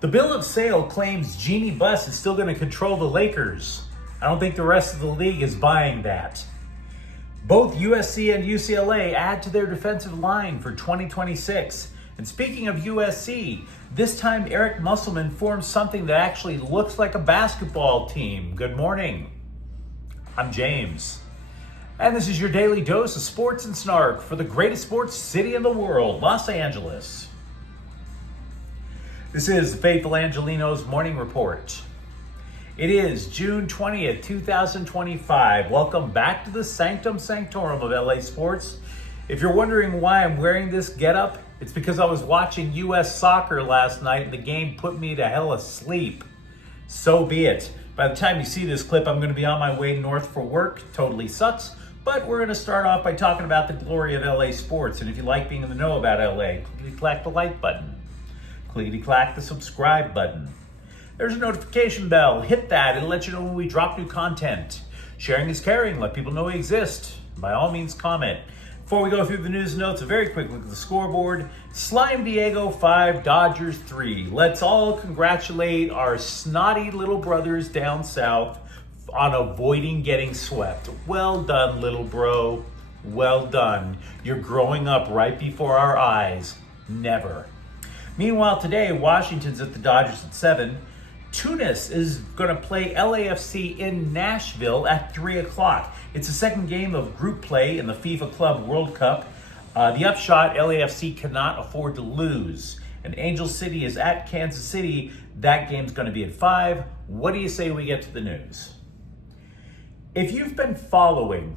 The bill of sale claims Jeanie Buss is still going to control the Lakers. I don't think the rest of the league is buying that. Both USC and UCLA add to their defensive line for 2026. And speaking of USC, this time Eric Musselman forms something that actually looks like a basketball team. Good morning. I'm James. And this is your daily dose of sports and snark for the greatest sports city in the world, Los Angeles. This is the Faithful Angelenos Morning Report. It is June 20th, 2025. Welcome back to the Sanctum Sanctorum of LA Sports. If you're wondering why I'm wearing this getup, it's because I was watching US soccer last night and the game put me to hell asleep. So be it. By the time you see this clip, I'm going to be on my way north for work. Totally sucks. But we're going to start off by talking about the glory of LA sports. And if you like being in the know about LA, click the like button. Clickety-clack the subscribe button. There's a notification bell. Hit that. It'll let you know when we drop new content. Sharing is caring. Let people know we exist. By all means, comment. Before we go through the news and notes, a very quick look at the scoreboard. Slime Diego 5, Dodgers 3. Let's all congratulate our snotty little brothers down south on avoiding getting swept. Well done, little bro. Well done. You're growing up right before our eyes. Never. Meanwhile, today, Washington's at the Dodgers at 7. Tunis is going to play LAFC in Nashville at 3 o'clock. It's the second game of group play in the FIFA Club World Cup. The upshot, LAFC cannot afford to lose. And Angel City is at Kansas City. That game's going to be at 5. What do you say we get to the news? If you've been following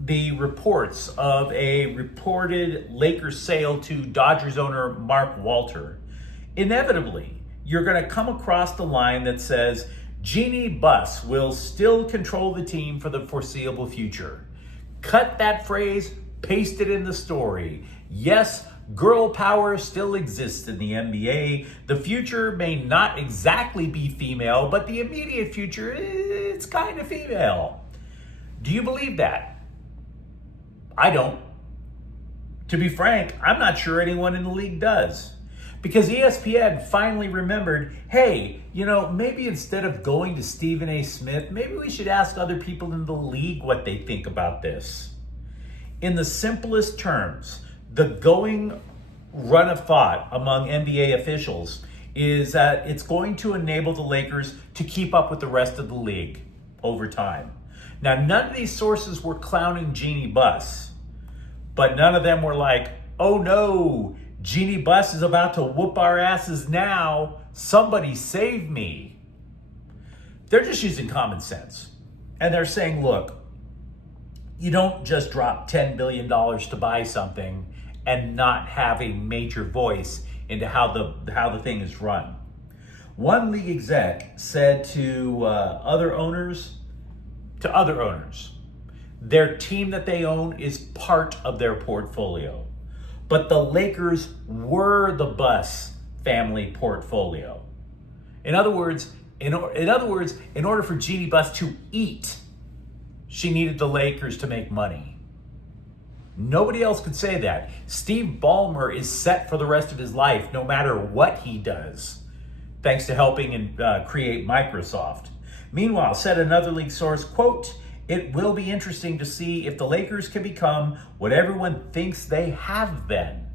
the reports of a reported Lakers sale to Dodgers owner Mark Walter, inevitably, you're going to come across the line that says, Jeanie Buss will still control the team for the foreseeable future. Cut that phrase, paste it in the story. Yes, girl power still exists in the NBA. The future may not exactly be female, but the immediate future, it's kind of female. Do you believe that? I don't. To be frank, I'm not sure anyone in the league does. Because ESPN finally remembered, hey, maybe instead of going to Stephen A. Smith, maybe we should ask other people in the league what they think about this. In the simplest terms, the going run of thought among NBA officials is that it's going to enable the Lakers to keep up with the rest of the league over time. Now, none of these sources were clowning Jeanie Buss, but none of them were like, oh no, Jeanie Buss is about to whoop our asses now. Somebody save me. They're just using common sense. And they're saying, look, you don't just drop $10 billion to buy something and not have a major voice into how the thing is run. One league exec said to other owners, their team that they own is part of their portfolio. But the Lakers were the Buss family portfolio. In other words, in order for Jeanie Buss to eat, she needed the Lakers to make money. Nobody else could say that. Steve Ballmer is set for the rest of his life, no matter what he does, thanks to helping and create Microsoft. Meanwhile, said another league source, quote, it will be interesting to see if the Lakers can become what everyone thinks they have been,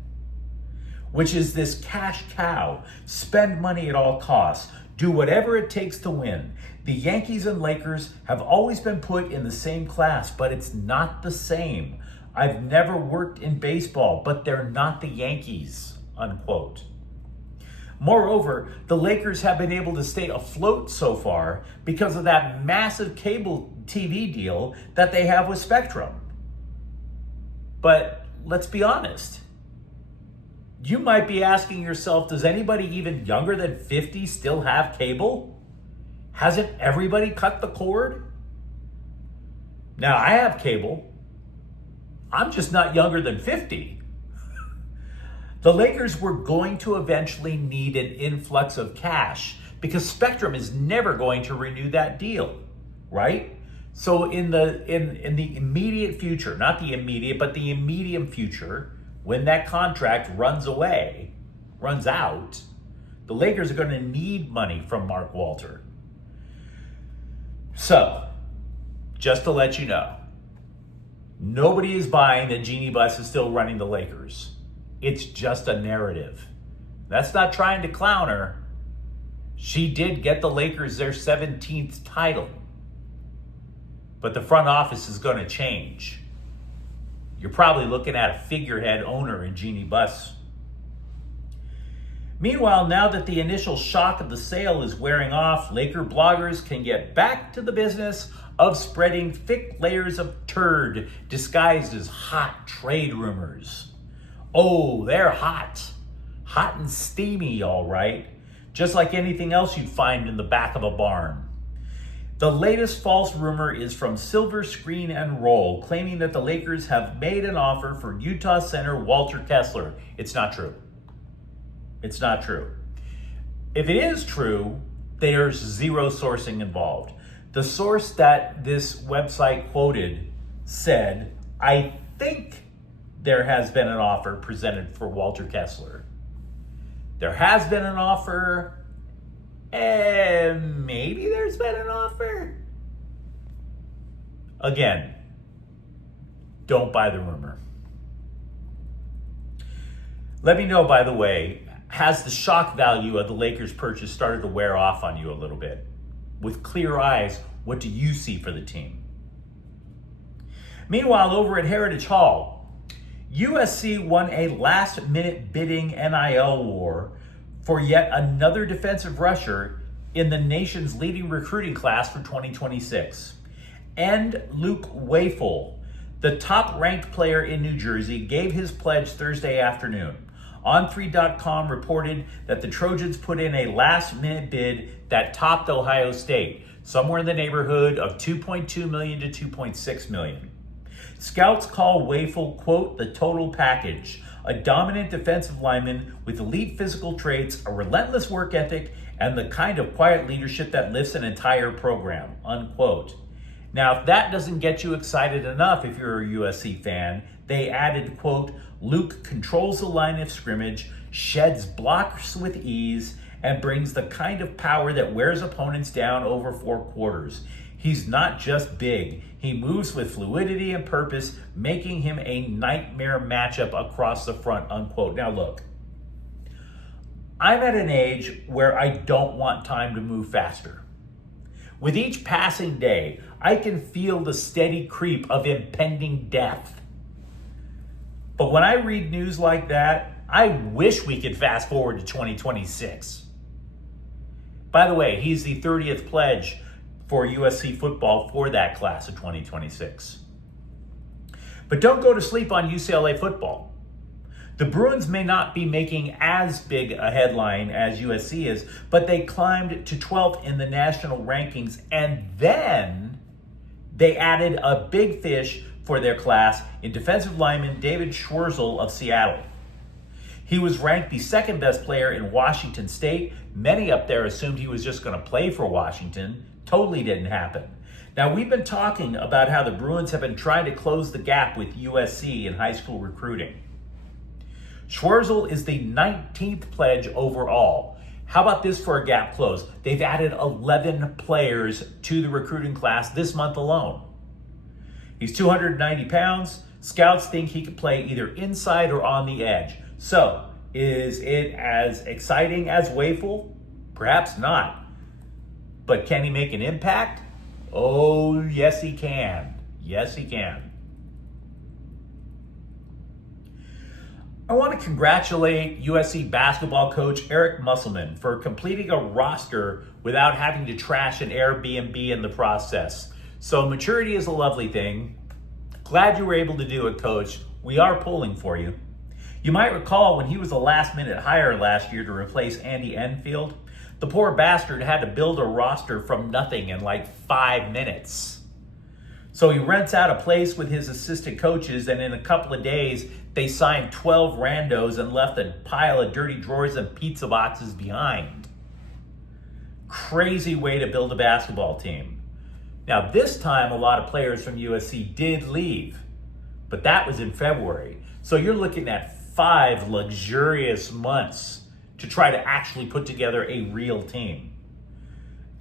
which is this cash cow, spend money at all costs, do whatever it takes to win. The Yankees and Lakers have always been put in the same class, but it's not the same. I've never worked in baseball, but they're not the Yankees, unquote. Moreover, the Lakers have been able to stay afloat so far because of that massive cable TV deal that they have with Spectrum. But let's be honest. You might be asking yourself, does anybody even younger than 50 still have cable? Hasn't everybody cut the cord? Now, I have cable. I'm just not younger than 50. The Lakers were going to eventually need an influx of cash because Spectrum is never going to renew that deal, right? So in the immediate future, not the immediate, but the medium future, when that contract runs out, The Lakers are going to need money from Mark Walter. So, just to let you know, nobody is buying that Jeanie Buss is still running the Lakers. It's just a narrative. That's not trying to clown her. She did get the Lakers their 17th title. But the front office is going to change. You're probably looking at a figurehead owner in Jeanie Buss. Meanwhile, now that the initial shock of the sale is wearing off, Laker bloggers can get back to the business of spreading thick layers of turd disguised as hot trade rumors. Oh, they're hot. Hot and steamy, all right. Just like anything else you'd find in the back of a barn. The latest false rumor is from Silver Screen and Roll, claiming that the Lakers have made an offer for Utah center Walter Kessler. It's not true. It's not true. If it is true, there's zero sourcing involved. The source that this website quoted said, I think there has been an offer presented for Walter Kessler. There has been an offer, and maybe there's been an offer. Again, don't buy the rumor. Let me know, by the way, has the shock value of the Lakers purchase started to wear off on you a little bit? With clear eyes, what do you see for the team? Meanwhile, over at Heritage Hall, USC won a last-minute bidding NIL war for yet another defensive rusher in the nation's leading recruiting class for 2026. And Luke Wafel, the top-ranked player in New Jersey, gave his pledge Thursday afternoon. On3.com reported that the Trojans put in a last-minute bid that topped Ohio State, somewhere in the neighborhood of $2.2 million to $2.6 million. Scouts call Wafel, quote, the total package, a dominant defensive lineman with elite physical traits, a relentless work ethic, and the kind of quiet leadership that lifts an entire program, unquote. Now, if that doesn't get you excited enough if you're a USC fan, they added, quote, Luke controls the line of scrimmage, sheds blocks with ease, and brings the kind of power that wears opponents down over 4 quarters. He's not just big. He moves with fluidity and purpose, making him a nightmare matchup across the front, unquote. Now look, I'm at an age where I don't want time to move faster. With each passing day, I can feel the steady creep of impending death. But when I read news like that, I wish we could fast forward to 2026. By the way, he's the 30th pledge for USC football for that class of 2026. But don't go to sleep on UCLA football. The Bruins may not be making as big a headline as USC is, but they climbed to 12th in the national rankings, and then they added a big fish for their class in defensive lineman David Schwartzel of Seattle. He was ranked the second best player in Washington State. Many up there assumed he was just going to play for Washington. Totally didn't happen. Now, we've been talking about how the Bruins have been trying to close the gap with USC in high school recruiting. Schwartzel is the 19th pledge overall. How about this for a gap close? They've added 11 players to the recruiting class this month alone. He's 290 pounds. Scouts think he could play either inside or on the edge. So, is it as exciting as Wafel? Perhaps not. But can he make an impact? Oh, yes he can. Yes he can. I want to congratulate USC basketball coach Eric Musselman for completing a roster without having to trash an Airbnb in the process. So maturity is a lovely thing. Glad you were able to do it, Coach. We are pulling for you. You might recall when he was a last-minute hire last year to replace Andy Enfield, the poor bastard had to build a roster from nothing in like 5 minutes. So he rents out a place with his assistant coaches, and in a couple of days, they signed 12 randos and left a pile of dirty drawers and pizza boxes behind. Crazy way to build a basketball team. Now, this time, a lot of players from USC did leave, but that was in February. So you're looking at 5 luxurious months to try to actually put together a real team.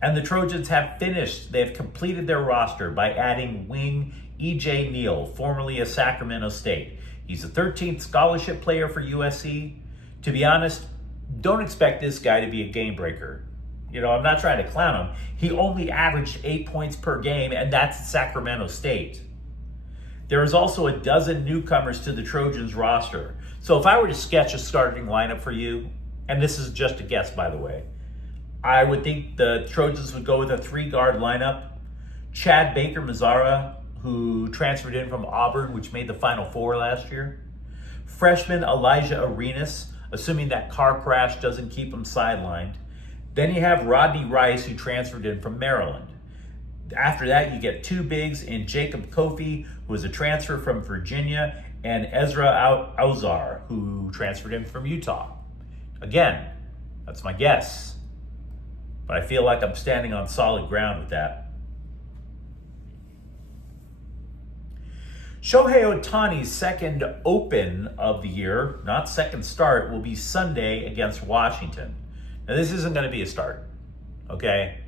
And the Trojans have finished. They've completed their roster by adding wing E.J. Neal, formerly of Sacramento State. He's a 13th scholarship player for USC. To be honest, don't expect this guy to be a game breaker. I'm not trying to clown him. He only averaged 8 points per game, and that's at Sacramento State. There is also a dozen newcomers to the Trojans roster. So if I were to sketch a starting lineup for you, and this is just a guess, by the way, I would think the Trojans would go with a 3-guard lineup. Chad Baker-Mazara, who transferred in from Auburn, which made the Final Four last year. Freshman Elijah Arenas, assuming that car crash doesn't keep him sidelined. Then you have Rodney Rice, who transferred in from Maryland. After that, you get 2 bigs in Jacob Kofi, who was a transfer from Virginia, and Ezra Auzar, who transferred in from Utah. Again, that's my guess. But I feel like I'm standing on solid ground with that. Shohei Ohtani's second open of the year, not second start, will be Sunday against Washington. Now, this isn't going to be a start, okay?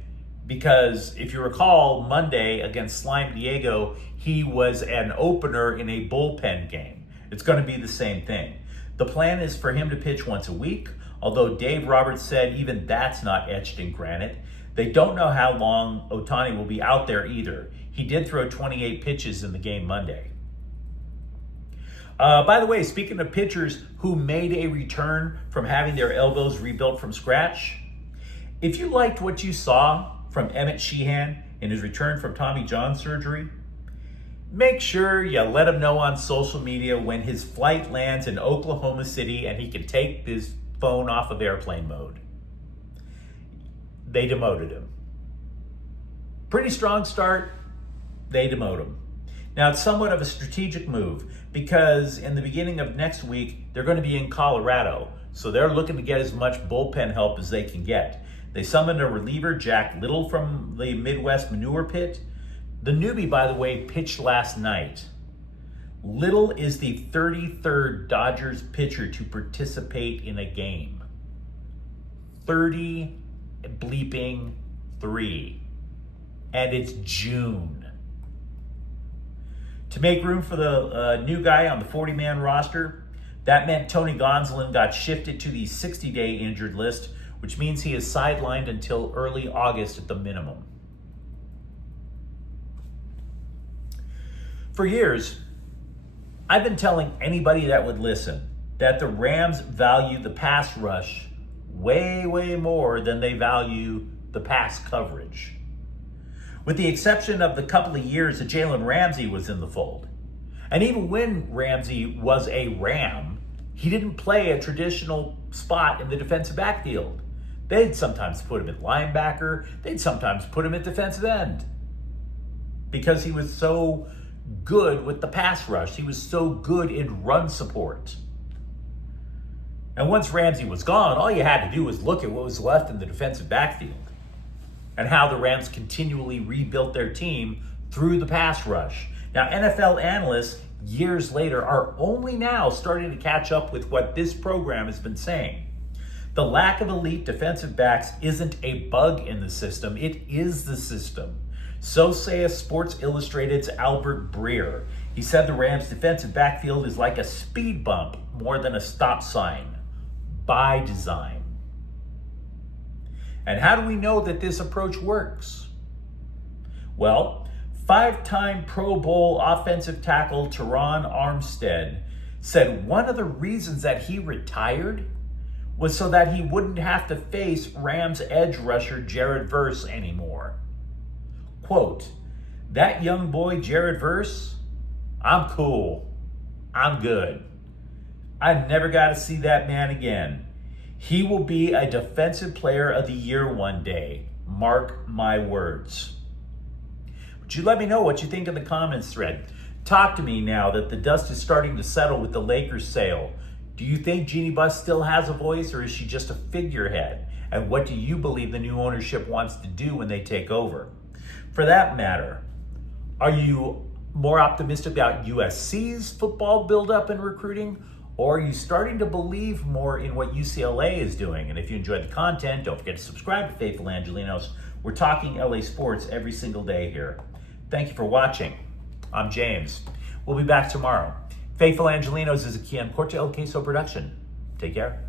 Because if you recall, Monday against Slime Diego, he was an opener in a bullpen game. It's going to be the same thing. The plan is for him to pitch once a week, although Dave Roberts said even that's not etched in granite. They don't know how long Ohtani will be out there either. He did throw 28 pitches in the game Monday. By the way, speaking of pitchers who made a return from having their elbows rebuilt from scratch, if you liked what you saw from Emmett Sheehan in his return from Tommy John surgery, make sure you let him know on social media when his flight lands in Oklahoma City and he can take his phone off of airplane mode. They demoted him. Pretty strong start, they demote him. Now, it's somewhat of a strategic move because in the beginning of next week, they're going to be in Colorado. So they're looking to get as much bullpen help as they can get. They summoned a reliever, Jack Little, from the Midwest Manure Pit. The newbie, by the way, pitched last night. Little is the 33rd Dodgers pitcher to participate in a game. 30 bleeping 3. And it's June. To make room for the new guy on the 40-man roster, that meant Tony Gonsolin got shifted to the 60-day injured list, which means he is sidelined until early August at the minimum. For years, I've been telling anybody that would listen that the Rams value the pass rush way, way more than they value the pass coverage. With the exception of the couple of years that Jalen Ramsey was in the fold. And even when Ramsey was a Ram, he didn't play a traditional spot in the defensive backfield. They'd sometimes put him at linebacker. They'd sometimes put him at defensive end. Because he was so good with the pass rush. He was so good in run support. And once Ramsey was gone, all you had to do was look at what was left in the defensive backfield and how the Rams continually rebuilt their team through the pass rush. Now, NFL analysts, years later, are only now starting to catch up with what this program has been saying. The lack of elite defensive backs isn't a bug in the system, it is the system. So saith Sports Illustrated's Albert Breer. He said the Rams' defensive backfield is like a speed bump more than a stop sign, by design. And how do we know that this approach works? Well, 5-time Pro Bowl offensive tackle Teron Armstead said one of the reasons that he retired was so that he wouldn't have to face Rams edge rusher Jared Verse anymore. Quote, "That young boy Jared Verse, I'm cool. I'm good. I never got to see that man again. He will be a defensive player of the year one day. Mark my words." But you let me know what you think in the comments thread. Talk to me now that the dust is starting to settle with the Lakers sale. Do you think Jeanie Buss still has a voice, or is she just a figurehead? And what do you believe the new ownership wants to do when they take over? For that matter, are you more optimistic about USC's football buildup and recruiting, Or are you starting to believe more in what UCLA is doing? And if you enjoyed the content, don't forget to subscribe to Faithful Angelenos. We're talking LA sports every single day here. Thank you for watching. I'm James. We'll be back tomorrow. Faithful Angelenos is a Kian Porta El Queso production. Take care.